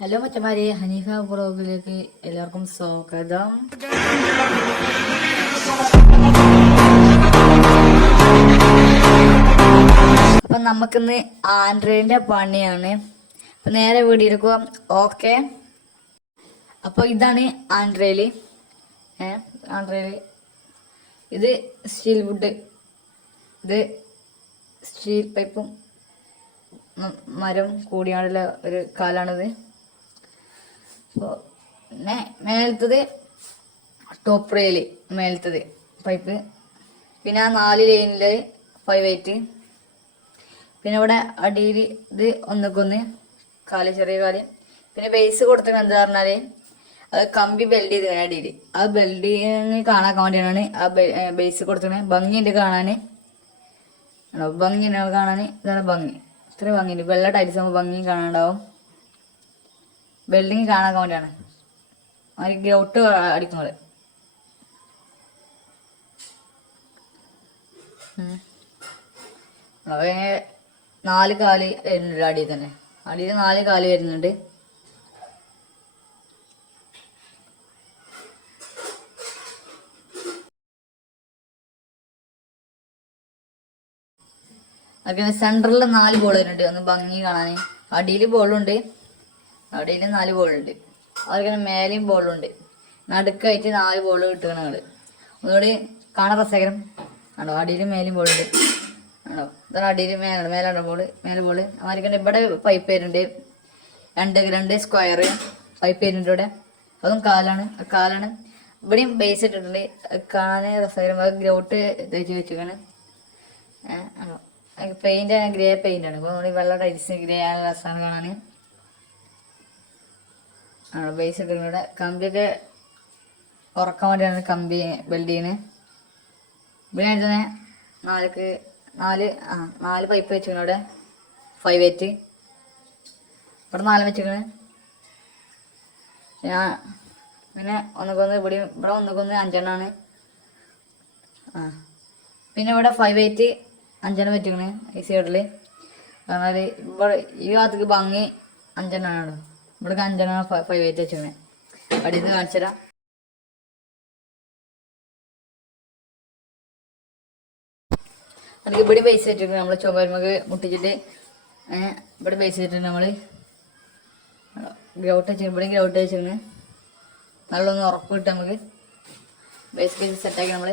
Hello മച്ചമാരെ, Haneefa ബ്ലോഗിലേക്ക് എല്ലാവർക്കും സ്വാഗതം. അപ്പം നമുക്കിന്ന് ആൻഡ്രോയിഡിൻ്റെ പണിയാണ്. അപ്പം നേരെ വീഡിയോയിലേക്ക് പോകാം. ഓക്കെ, അപ്പോൾ ഇതാണ് ആൻഡ്രോയില്. ആൻഡ്രോയില് ഇത് സ്റ്റീൽ വുഡ്, ഇത് സ്റ്റീൽ പൈപ്പും മരം കൂടിയാണുള്ള ഒരു കാലാണിത്. അപ്പോൾ പിന്നെ മേലത്തത് ടോപ്പ് റെയില്, മേലത്തത് പൈപ്പ്, പിന്നെ ആ 4 ലൈനിൽ 5/8, പിന്നെ ഇവിടെ അടിയിൽ ഇത് ഒന്നൊക്കൊന്ന് കാല്, ചെറിയ കാല്. പിന്നെ ബേസ് കൊടുത്തത് എന്താ പറഞ്ഞാൽ അത് കമ്പി ബെൽഡ് ചെയ്ത് അടിയിൽ, ആ ബെൽഡിങ് കാണാൻ വേണ്ടിയാണ് ആ ബേസ് കൊടുത്തത്. ഭംഗിയുണ്ട് കാണാൻ, ഭംഗി കാണാൻ. ഇതാണ് ഭംഗി, ഇത്ര ഭംഗിയുണ്ട്. വെള്ള ടൈൽസ് ആകുമ്പോൾ ഭംഗി കാണാണ്ടാവും. ബിൽഡിങ് കാണാൻ വേണ്ടിയാണ് അതിന് ഗ്രൗട്ട് അടിക്കുന്നത്. അവന് 4 കാല് വരുന്നുണ്ട് അടിയിൽ തന്നെ, അടിയിൽ 4 കാല് വരുന്നുണ്ട്. അതുപോലെ സെൻറ്ററിൽ 4 ബോൾ വരുന്നുണ്ട്, ഒന്ന് ഭംഗി കാണാൻ. അടിയിൽ ബോളുണ്ട്, അടിയിൽ 4 ബോളുണ്ട്. അതുപോലെ മേലെയും ബോളുണ്ട്. നടുക്കായിട്ട് 4 ബോൾ കിട്ടുകയാണ്. ഒന്നുകൂടി കാണാൻ രസകരം ആണോ. അടിയിലും മേലെയും ബോളുണ്ട് ആണോ. ഇതാണ് അടിയിൽ മേലാണ് ബോള്, മേലെ ബോള്. അവർക്ക് ഇവിടെ പൈപ്പ് വരുന്നുണ്ട്, രണ്ട് സ്ക്വയർ പൈപ്പ് വരുന്നുണ്ട് ഇവിടെ. അതും കാലാണ്. ഇവിടെയും ബേസ് ഇട്ടിട്ടുണ്ട്, കാണാൻ രസകരം. അത് ഗ്രൗട്ട് തേച്ച് വെച്ചിരിക്കുകയാണ്. ആണോ, പെയിന്റ് ഗ്രേ പെയിന്റ് ആണ്. ഇപ്പോൾ വെള്ള ടൈൽസ് ഗ്രേ ആണ്, രസമാണ് കാണാൻ. ബേസ് ഇട്ടിട്ടുണ്ട്. കമ്പിയൊക്കെ ഉറക്കാൻ വേണ്ടിയാണ് കമ്പി ബെൽഡ് ചെയ്യുന്നത്. ഇവിടെ തന്നെ 4 പൈപ്പ് വെച്ചിരിക്കണം. ഇവിടെ 5/8, ഇവിടെ 4 വെച്ചിരിക്കണ്. പിന്നെ ഇവിടെ ഒന്നുകൊന്ന് 5 പിന്നെ ഇവിടെ 5/8 5 വെച്ചിരിക്കണ് ഈ സൈഡിൽ. എന്നാൽ ഇവിടെ ഈ ഭാഗത്തേക്ക് ഭംഗി 5 ഇവിടെ 5 5/8 വെച്ചിരിക്കണേ. അടിയിൽ നിന്ന് കാണിച്ചു തരാം. എനിക്ക് ഇവിടെ ബേസ് വെച്ചിട്ടുണ്ട്, നമ്മൾ ചുമരുമക്ക് മുട്ടിച്ചിട്ട് ഇവിടെ ബേസ് വെച്ചിട്ടുണ്ട്. നമ്മൾ ഗ്രൗട്ട് വെച്ചിട്ട് ഇവിടെയും ഗ്രൗട്ട് വെച്ചിട്ടുണ്ട്. നല്ലൊന്ന് ഉറപ്പ് കിട്ടും നമുക്ക്. ബേസ് സെറ്റാക്കി നമ്മൾ